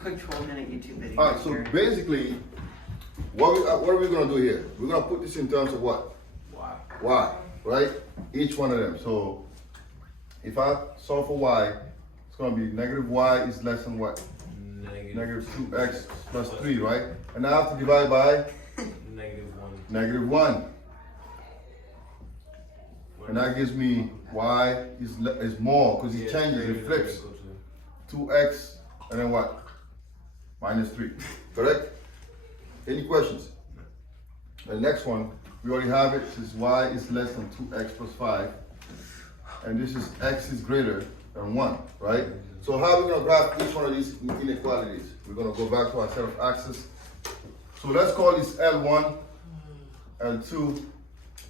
quick 12-minute YouTube video. All right, so basically, what are we going to do here? We're going to put this in terms of what? Y, right? Each one of them. So if I solve for y, it's going to be negative y is less than what? Negative 2x plus 3, right? And I have to divide by? Negative 1. And that gives me y is more because it changes, it flips. 2x and then what? Minus 3. Correct? Any questions? The next one, we already have it. This is y is less than 2x plus 5. And this is x is greater than 1, right? So how are we going to graph each one of these inequalities? We're going to go back to our set of axes. So let's call this L1, L2,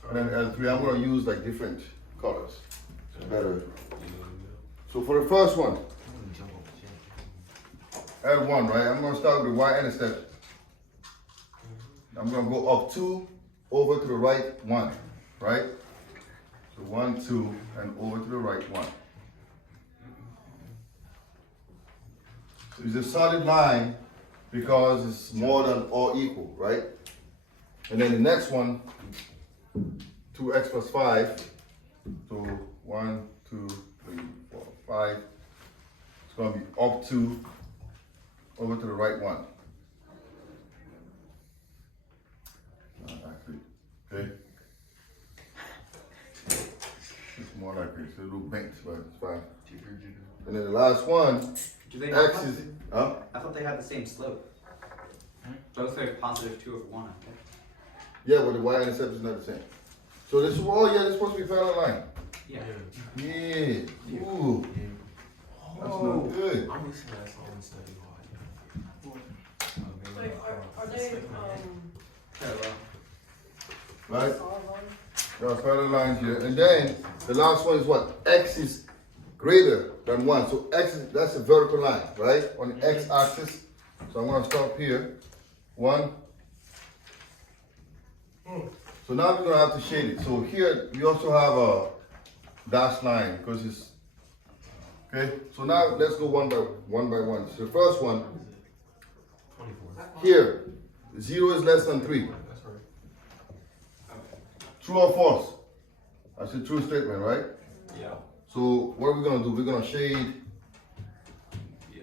and then L3. I'm going to use like different colors. Better. So for the first one, L1, right? I'm going to start with the y-intercept. I'm going to go up 2, over to the right 1, right? So 1, 2, and over to the right 1. So it's a solid line because it's more than or equal, right? And then the next one, 2x plus 5. So 1, 2, 3, 4, 5. It's going to be up 2, over to the right 1. Okay. It's more like this. It's a little bent, but it's fine. And then the last one, Do they not x have is, the- huh? I thought they had the same slope. Both are positive 2 over 1, I think. Yeah, but the y-intercept is not the same. So this is, oh yeah, this is supposed to be parallel line. Yeah. Yeah. Ooh. That's no good. I'm listening to that song study Wait, are they, Parallel. Right? solid line? There are parallel lines here. And then the last one is what? X is greater than 1. So X is, that's a vertical line, right? On the X axis. So I'm going to stop here. 1. So now we're going to have to shade it. So here we also have a dashed line because it's, okay? So now let's go one by one. So the first one, 24. here, 0 is less than 3. That's right. True or false? That's a true statement, right? Yeah. So what are we going to do? We're going to shade Yeah.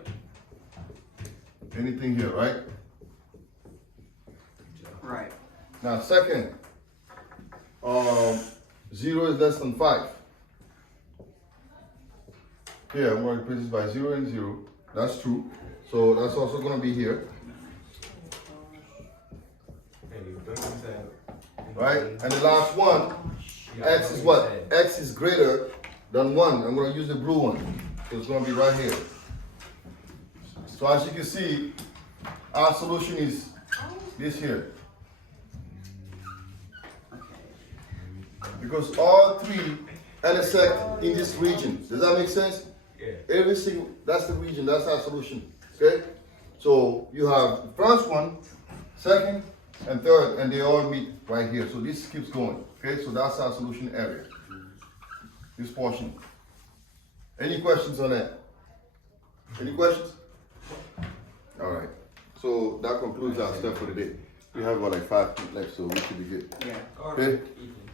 anything here, right? Right. Now second, 0 is less than 5. Here, I'm going to replace this by 0 and 0. That's true. So that's also going to be here, Hey, don't use that. right? And the last one, x is what? X is greater than 1. I'm going to use the blue one. So it's going to be right here. So as you can see, our solution is this here. Because all three intersect in this region. Does that make sense? Yeah. Every single, that's the region, that's our solution. Okay? So you have the first one, second, and third, and they all meet right here. So this keeps going. Okay? So that's our solution area. This portion. Any questions on that? Any questions? All right. So that concludes our stuff for today. We have about like 5 minutes left, so we should be good. Yeah. Okay? Evening.